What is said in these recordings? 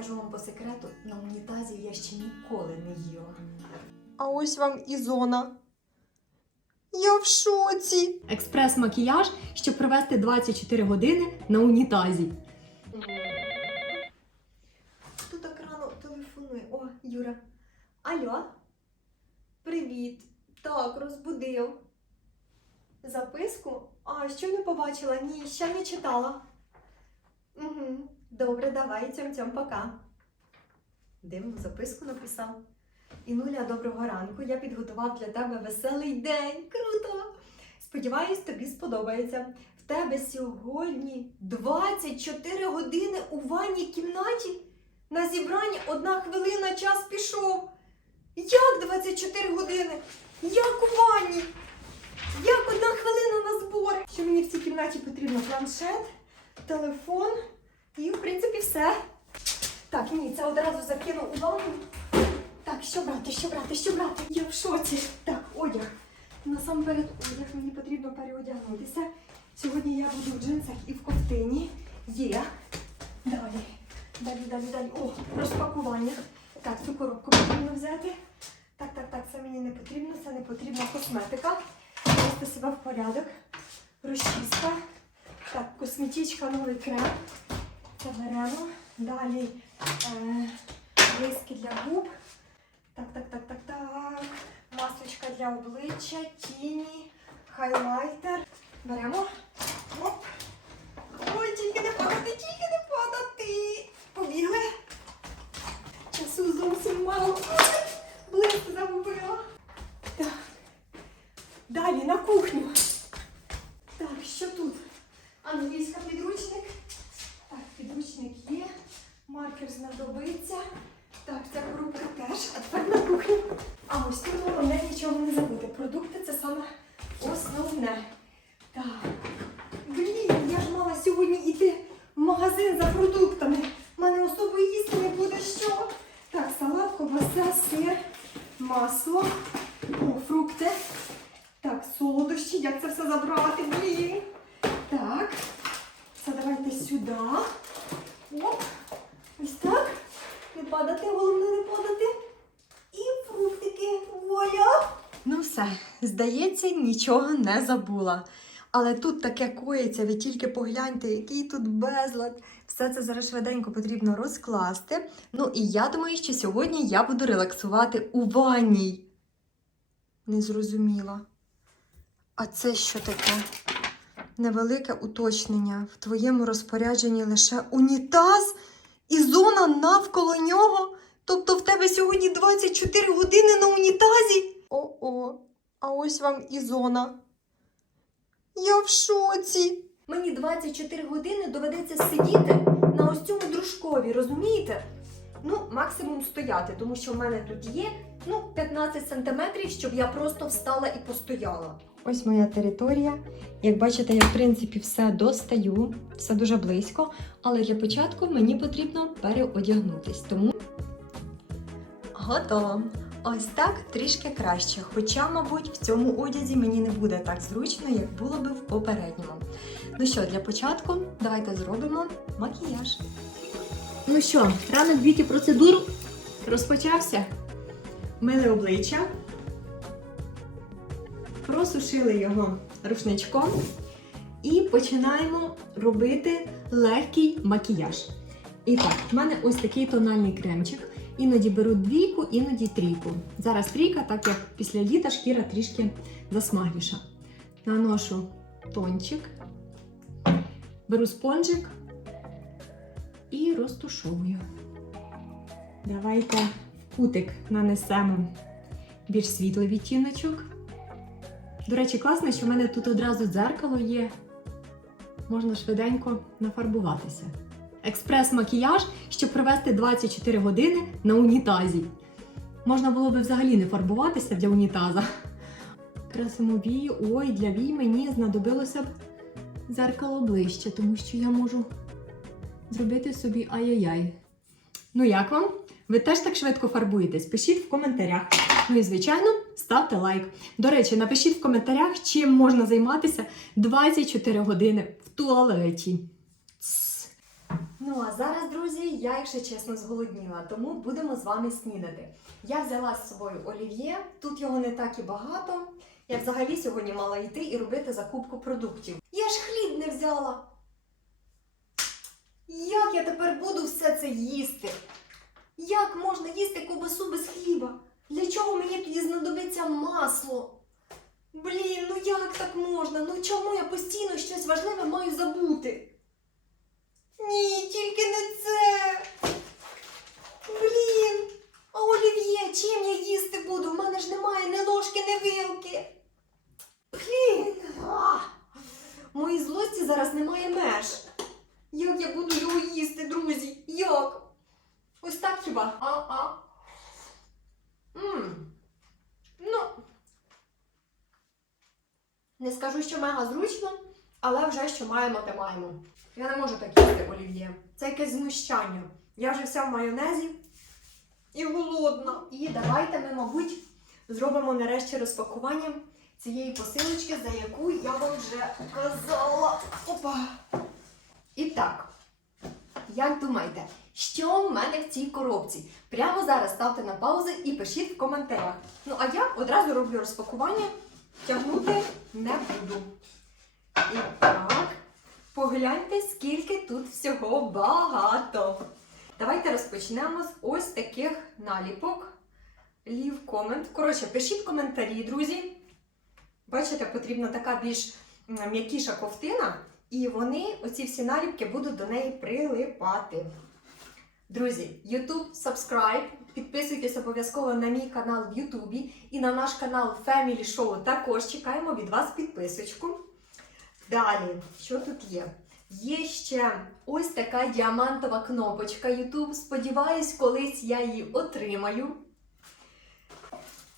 скажу вам по секрету, на унітазі я ще ніколи не їла. А ось вам і зона. Я в шоці. Експрес-макіяж, щоб провести 24 години на унітазі. Хто так рано телефонує? О, Юра. Алло? Привіт. Так, розбудив. Записку? А, що не побачила? Ні, ще не читала. Угу. Добре, давай, цьом-цьом, пока. Дивну записку написав. Інуля, доброго ранку. Я підготував для тебе веселий день. Круто! Сподіваюсь, тобі сподобається. В тебе сьогодні 24 години у ванній кімнаті. На зібрання одна хвилина, час пішов. Як 24 години? Як у ванні? Як одна хвилина на збори? Що мені в цій кімнаті потрібно? Планшет, телефон і, в принципі, все. Так, ні, це одразу закину у ванну. Так, що брати, що брати, що брати? Я в шоці. Так, одяг. Насамперед одяг мені потрібно переодягнутися. Сьогодні я буду в джинсах і в ковтині. Є. Далі. Далі, далі, далі. О, розпакування. Так, цю коробку потрібно взяти. Так, так, так, це мені не потрібно, це не потрібна косметика. Привести себе в порядок. Розчіска. Так, косметичка, новий крем. Це беремо. Далі е, блиски для губ. Так, так, так, так, так. Масочка для обличчя, тіні, хайлайтер. Беремо. Оп. Ой, тільки не падати, тільки не падати. Побігли. Часу зовсім мало. Ой, Блиск загубила. Так. Далі на кухню. Так, що тут? Англійська підручник. Так, підручник є. Маркер знадобиться. Так, ця коробка теж. А тепер на кухню. А ось тут головне нічого не забути. Продукти це саме основне. Так. Блін, я ж мала сьогодні йти в магазин за продуктами. У мене особи їсти не буде що. Так, салат, ковбаса, сир, масло, о, фрукти. Так, солодощі, як це все забрати, блін. Так, це давайте сюди. Оп, ось так. Не падати, головне не падати. І фруктики. Воля. Ну все, здається, нічого не забула. Але тут таке коїться, ви тільки погляньте, який тут безлад. Все це зараз швиденько потрібно розкласти. Ну і я думаю, що сьогодні я буду релаксувати у ванній. Не зрозуміла. А це що таке? Невелике уточнення. В твоєму розпорядженні лише унітаз і зона навколо нього. Тобто в тебе сьогодні 24 години на унітазі? О-о, а ось вам і зона. Я в шоці. Мені 24 години доведеться сидіти на ось цьому дружкові, розумієте? Ну, максимум стояти, тому що в мене тут є ну, 15 сантиметрів, щоб я просто встала і постояла. Ось моя територія. Як бачите, я в принципі все достаю, все дуже близько, але для початку мені потрібно переодягнутись. Тому готово. Ось так трішки краще. Хоча, мабуть, в цьому одязі мені не буде так зручно, як було би в попередньому. Ну що, для початку давайте зробимо макіяж. Ну що, ранок б'юті процедур розпочався. Мили обличчя, просушили його рушничком І починаємо робити легкий макіяж. І так, в мене ось такий тональний кремчик. Іноді беру двійку, іноді трійку. Зараз трійка, так як після літа шкіра трішки засмагліша. Наношу тончик, беру спонжик і розтушовую. Давайте в кутик нанесемо більш світлий відтіночок. До речі, класно, що в мене тут одразу дзеркало є. Можна швиденько нафарбуватися. Експрес-макіяж, щоб провести 24 години на унітазі. Можна було би взагалі не фарбуватися для унітаза. Красимо вії. Ой, для вій мені знадобилося б дзеркало ближче, тому що я можу зробити собі ай-яй-яй. Ну як вам? Ви теж так швидко фарбуєтесь? Пишіть в коментарях. Ну і звичайно, ставте лайк. До речі, напишіть в коментарях, чим можна займатися 24 години в туалеті. Ну а зараз, друзі, я, якщо чесно, зголодніла, тому будемо з вами снідати. Я взяла з собою олів'є, тут його не так і багато. Я взагалі сьогодні мала йти і робити закупку продуктів. Я ж хліб не взяла. Як я тепер буду все це їсти? Як можна їсти ковбасу без хліба? Для чого мені тоді знадобиться масло? Блін, ну як так можна? Ну чому я постійно щось важливе маю забути? Ні, тільки не це. Блін. А олів'є, чим я їсти буду? У мене ж немає ні ложки, ні вилки. Блін. Моїй злості зараз немає меж. Як я буду його їсти, друзі? Як? Ось так хіба? А-а. Ну. Не скажу, що мега зручно, але вже що маємо, те маємо. Я не можу так їсти олів'є. Це якесь знущання. Я вже вся в майонезі і голодна. І давайте ми, мабуть, зробимо нарешті розпакування цієї посилочки, за яку я вам вже казала. Опа! І так, як думаєте, що в мене в цій коробці? Прямо зараз ставте на паузу і пишіть в коментарях. Ну а я одразу роблю розпакування, тягнути не буду. І так, погляньте, скільки тут всього багато. Давайте розпочнемо з ось таких наліпок. Leave comment. Коротше, пишіть коментарі, друзі. Бачите, потрібна така більш м'якіша ковтина, і вони, оці всі наліпки, будуть до неї прилипати. Друзі, YouTube, subscribe, підписуйтесь обов'язково на мій канал в Ютубі і на наш канал Family Show. Також чекаємо від вас підписочку. Далі, що тут є? Є ще ось така діамантова кнопочка YouTube. Сподіваюсь, колись я її отримаю.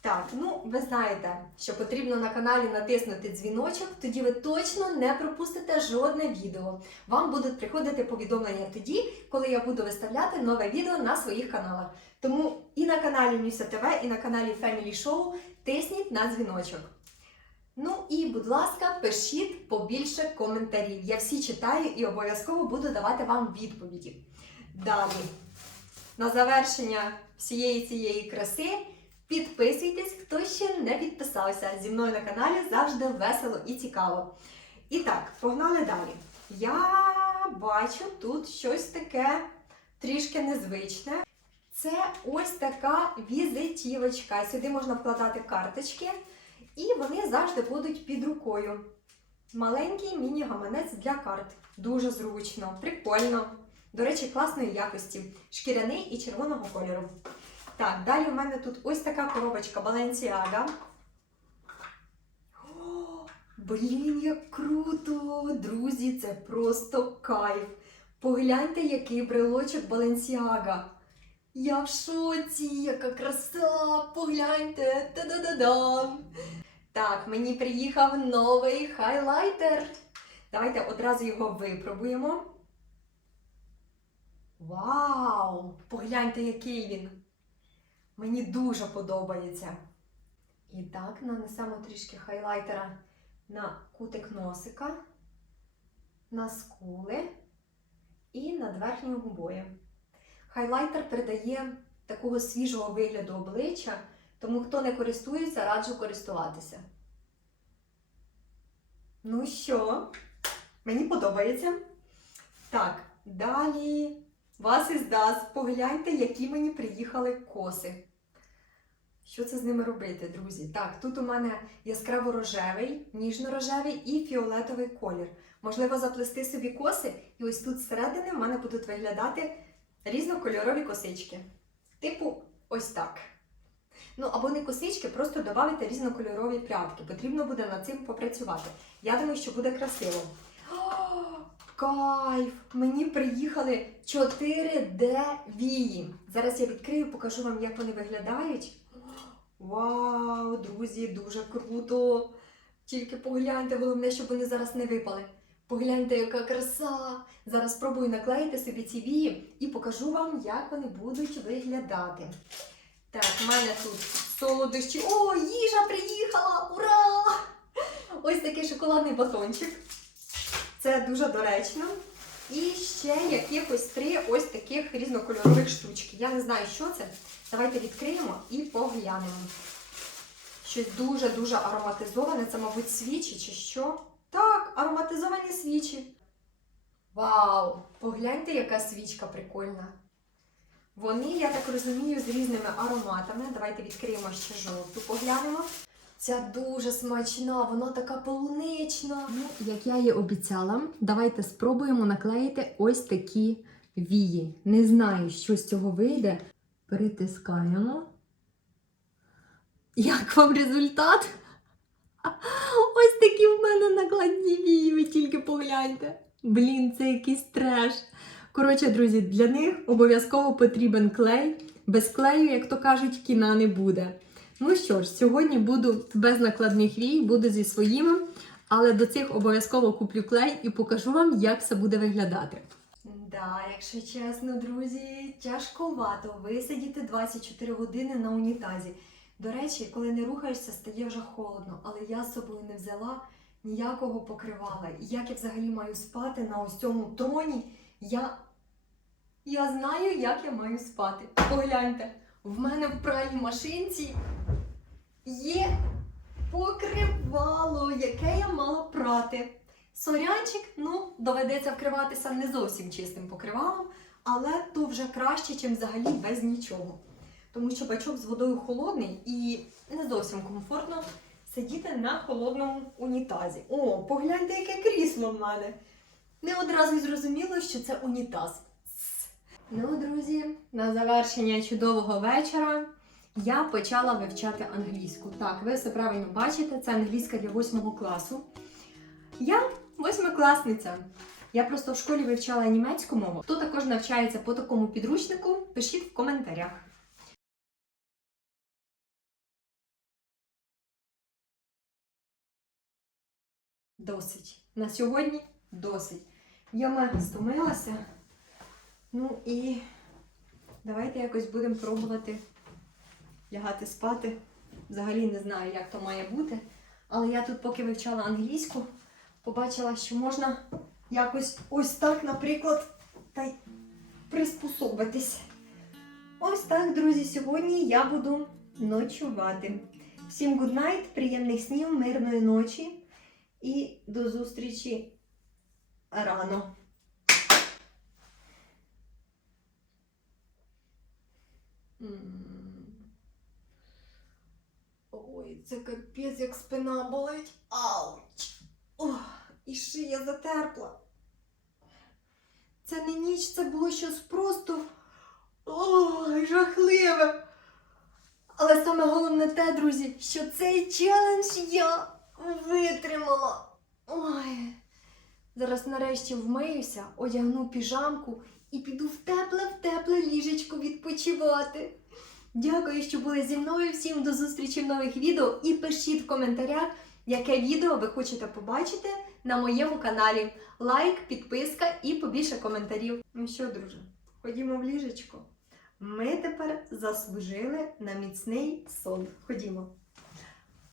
Так, ну ви знаєте, що потрібно на каналі натиснути дзвіночок, тоді ви точно не пропустите жодне відео. Вам будуть приходити повідомлення тоді, коли я буду виставляти нове відео на своїх каналах. Тому і на каналі Нюся ТВ, і на каналі Family Show тисніть на дзвіночок. Ну і, будь ласка, пишіть побільше коментарів. Я всі читаю і обов'язково буду давати вам відповіді. Далі, на завершення всієї цієї краси. Підписуйтесь, хто ще не підписався. Зі мною на каналі завжди весело і цікаво. І так, погнали далі. Я бачу тут щось таке трішки незвичне. Це ось така візитівочка. Сюди можна вкладати карточки, і вони завжди будуть під рукою. Маленький міні-гаманець для карт. Дуже зручно, прикольно. До речі, класної якості. Шкіряний і червоного кольору. Так, далі у мене тут ось така коробочка Balenciaga. О, Блін, як круто! Друзі, це просто кайф. Погляньте, який брелочок Balenciaga. Я в шоці, яка краса! Погляньте! Та-да-да-дам! Так, мені приїхав новий хайлайтер. Давайте одразу його випробуємо. Вау! Погляньте, який він! Мені дуже подобається. І так, нанесемо трішки хайлайтера на кутик носика, на скули і над верхньою губою. Хайлайтер придає такого свіжого вигляду обличчя, тому хто не користується, раджу користуватися. Ну що, мені подобається. Так, далі вас із дас. Погляньте, які мені приїхали коси. Що це з ними робити, друзі? Так, тут у мене яскраво рожевий, ніжно-рожевий і фіолетовий колір. Можливо, заплести собі коси, і ось тут зсередини в мене будуть виглядати різнокольорові косички. Типу, ось так. Ну, або не косички, просто додати різнокольорові прядки. Потрібно буде над цим попрацювати. Я думаю, що буде красиво. Кайф! Мені приїхали 4D вії. Зараз я відкрию, покажу вам, як вони виглядають. Вау, друзі, дуже круто! Тільки погляньте, головне, щоб вони зараз не випали. Погляньте, яка краса! Зараз спробую наклеїти собі ці вії і покажу вам, як вони будуть виглядати. Так, в мене тут солодощі. О, їжа приїхала! Ура! Ось такий шоколадний батончик. Це дуже доречно. І ще якихось три ось таких різнокольорових штучки. Я не знаю, що це. Давайте відкриємо і поглянемо. Щось дуже-дуже ароматизоване. Це, мабуть, свічі чи що? Так, ароматизовані свічі. Вау! Погляньте, яка свічка прикольна. Вони, я так розумію, з різними ароматами. Давайте відкриємо ще жовту, поглянемо. Ця дуже смачна, вона така полунична. Ну, як я і обіцяла, давайте спробуємо наклеїти ось такі вії. Не знаю, що з цього вийде. Притискаємо. Як вам результат? Ось такі в мене накладні вії, ви тільки погляньте. Блін, це якийсь треш. Коротше, друзі, для них обов'язково потрібен клей. Без клею, як то кажуть, кіна не буде. Ну що ж, сьогодні буду без накладних вій, буду зі своїми, але до цих обов'язково куплю клей і покажу вам, як це буде виглядати. Да, якщо чесно, друзі, тяжковато висидіти 24 години на унітазі. До речі, коли не рухаєшся, стає вже холодно, але я з собою не взяла ніякого покривала. І як я взагалі маю спати на ось цьому троні, я, я знаю, як я маю спати. Погляньте, в мене в пральній машинці є покривало, яке я мала прати. Сорянчик, ну, доведеться вкриватися не зовсім чистим покривалом, але то вже краще, ніж взагалі без нічого. Тому що бачок з водою холодний і не зовсім комфортно сидіти на холодному унітазі. О, погляньте, яке крісло в мене. Не одразу й зрозуміло, що це унітаз. Ну, друзі, на завершення чудового вечора я почала вивчати англійську. Так, ви все правильно бачите, це англійська для 8 класу. Я восьмикласниця. Я просто в школі вивчала німецьку мову. Хто також навчається по такому підручнику, пишіть в коментарях. Досить. На сьогодні досить. Я мега стомилася. Ну і давайте якось будемо пробувати лягати спати. Взагалі не знаю, як то має бути. Але я тут, поки вивчала англійську, побачила, що можна якось ось так, наприклад, та й приспособитись. Ось так, друзі, сьогодні я буду ночувати. Всім good night, приємних снів, мирної ночі і до зустрічі рано. Ой, це капець, як спина болить. Ауч! Ох, і шия затерпла. Це не ніч, це було щось просто ой, жахливе. Але саме головне те, друзі, що цей челендж я витримала. Ой. Зараз нарешті вмиюся, одягну піжамку і піду в тепле, в тепле ліжечко відпочивати. Дякую, що були зі мною. Всім до зустрічі в нових відео і пишіть в коментарях, яке відео ви хочете побачити на моєму каналі. Лайк, підписка і побільше коментарів. Ну що, друже, ходімо в ліжечко. Ми тепер заслужили на міцний сон. Ходімо.